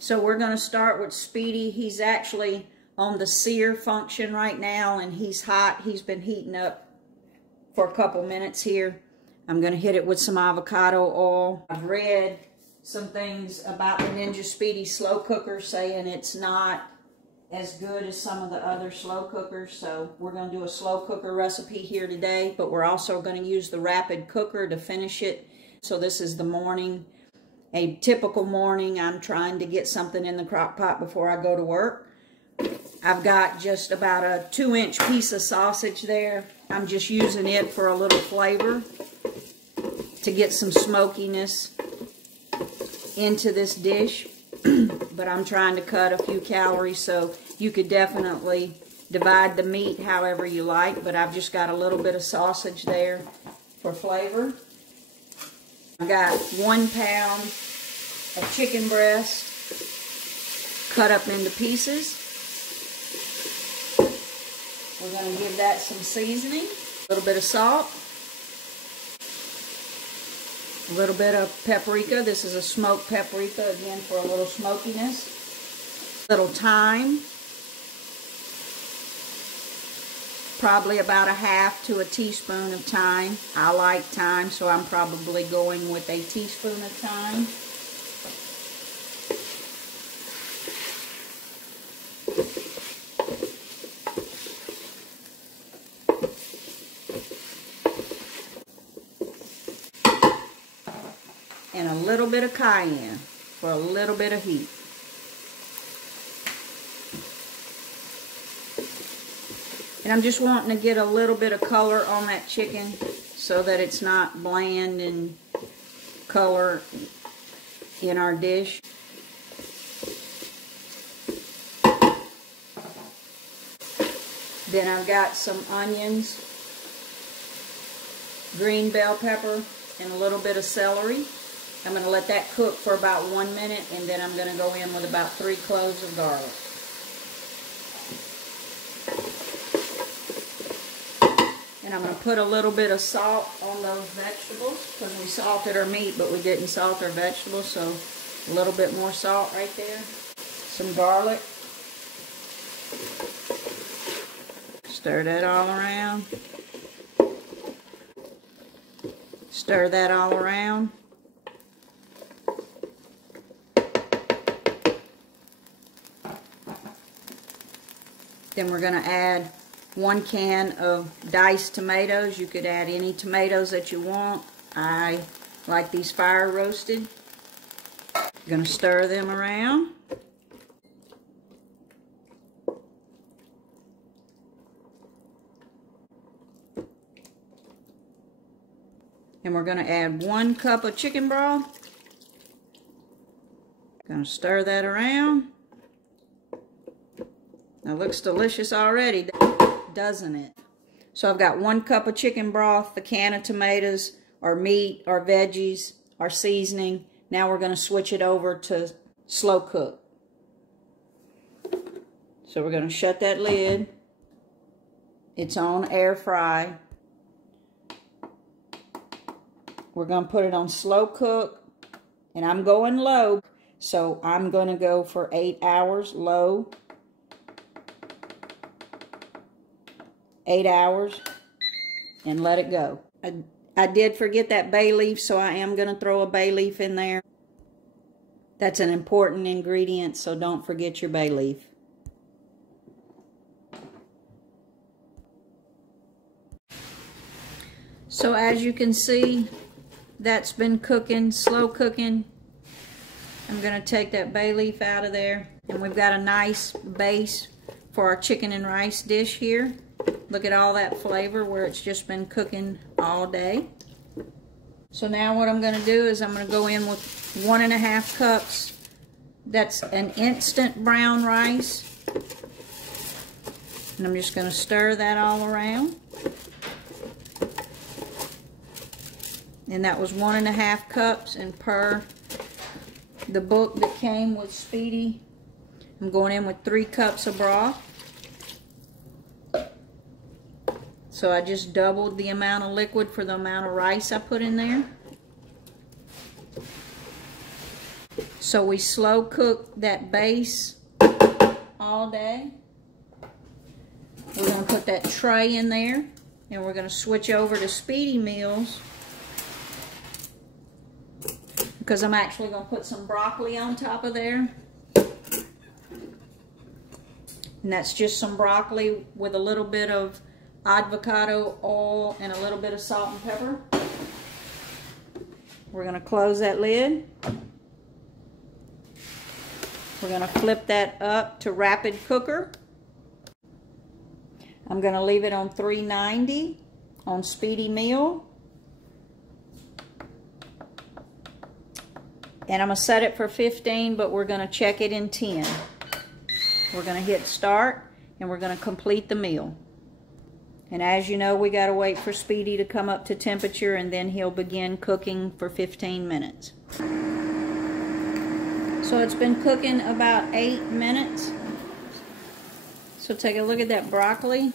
So we're going to start with Speedi. He's actually on the sear function right now, and he's hot. He's been heating up for a couple minutes here. I'm going to hit it with some avocado oil. I've read some things about the Ninja Speedi slow cooker saying it's not as good as some of the other slow cookers. So we're going to do a slow cooker recipe here today, but we're also going to use the rapid cooker to finish it. So this is the morning, a typical morning. I'm trying to get something in the crock pot before I go to work. I've got just about a 2-inch piece of sausage there. I'm just using it for a little flavor to get some smokiness into this dish. But I'm trying to cut a few calories, so you could definitely divide the meat however you like, but I've just got a little bit of sausage there for flavor. I got 1 pound of chicken breast cut up into pieces. We're going to give that some seasoning, a little bit of salt, a little bit of paprika. This is a smoked paprika, again, for a little smokiness. A little thyme, probably about a half to a teaspoon of thyme. I like thyme, so I'm probably going with a teaspoon of thyme. And a little bit of cayenne for a little bit of heat. And I'm just wanting to get a little bit of color on that chicken so that it's not bland in color in our dish. Then I've got some onions, green bell pepper, and a little bit of celery. I'm going to let that cook for about 1 minute, and then I'm going to go in with about 3 cloves of garlic. And I'm going to put a little bit of salt on those vegetables, because we salted our meat, but we didn't salt our vegetables, so a little bit more salt right there. Some garlic. Stir that all around. Stir that all around. Then we're going to add 1 can of diced tomatoes. You could add any tomatoes that you want. I like these fire roasted. I'm going to stir them around. And we're going to add 1 cup of chicken broth. Going to stir that around. Now, it looks delicious already, doesn't it? So I've got 1 cup of chicken broth, the can of tomatoes, our meat, our veggies, our seasoning. Now we're going to switch it over to slow cook. So we're going to shut that lid. It's on air fry. We're going to put it on slow cook, and I'm going low, so I'm going to go for 8 hours low. 8 hours, and let it go. I did forget that bay leaf, so I am going to throw a bay leaf in there. That's an important ingredient, so don't forget your bay leaf. So as you can see, that's been cooking, slow cooking. I'm going to take that bay leaf out of there, and we've got a nice base for our chicken and rice dish here. Look at all that flavor where it's just been cooking all day. So now what I'm going to do is I'm going to go in with 1.5 cups. That's an instant brown rice. And I'm just going to stir that all around. And that was 1.5 cups, and per the book that came with Speedi, I'm going in with 3 cups of broth. So I just doubled the amount of liquid for the amount of rice I put in there. So we slow cook that base all day. We're going to put that tray in there, and we're going to switch over to Speedi meals because I'm actually going to put some broccoli on top of there. And that's just some broccoli with a little bit of avocado oil and a little bit of salt and pepper. We're going to close that lid. We're going to flip that up to rapid cooker. I'm going to leave it on 390 on Speedi meal. And I'm going to set it for 15, but we're going to check it in 10. We're going to hit start, and we're going to complete the meal. And as you know, we got to wait for Speedi to come up to temperature, and then he'll begin cooking for 15 minutes. So it's been cooking about 8 minutes. So take a look at that broccoli.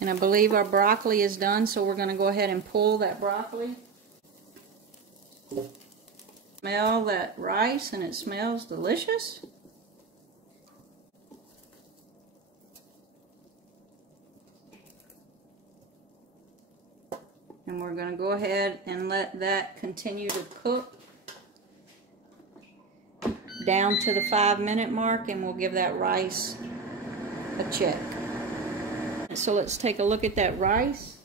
And I believe our broccoli is done, so we're going to go ahead and pull that broccoli. Smell that rice, and it smells delicious. And we're going to go ahead and let that continue to cook down to the 5-minute mark, and we'll give that rice a check. So let's take a look at that rice.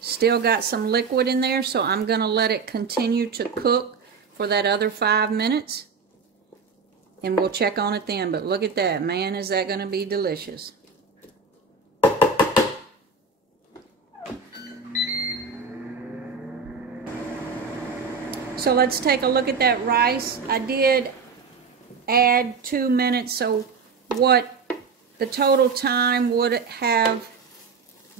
Still got some liquid in there, so I'm going to let it continue to cook for that other 5 minutes. And we'll check on it then. But look at that. Man, is that going to be delicious. So let's take a look at that rice. I did add 2 minutes, so what the total time would have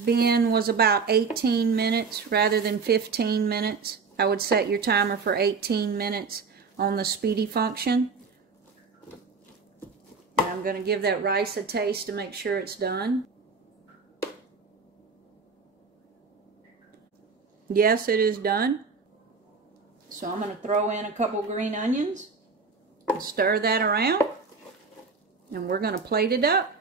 been was about 18 minutes rather than 15 minutes. I would set your timer for 18 minutes on the Speedi function. And I'm going to give that rice a taste to make sure it's done. Yes, it is done. So I'm going to throw in a couple green onions and stir that around. And we're going to plate it up.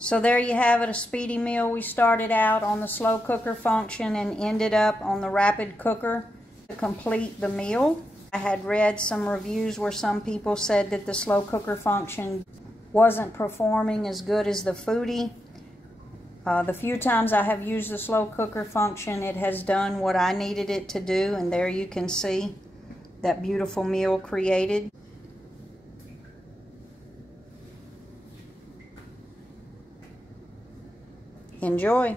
So there you have it, a Speedi meal. We started out on the slow cooker function and ended up on the rapid cooker to complete the meal. I had read some reviews where some people said that the slow cooker function wasn't performing as good as the Foodie. The few times I have used the slow cooker function, it has done what I needed it to do, and there you can see that beautiful meal created. Enjoy.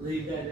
Leave that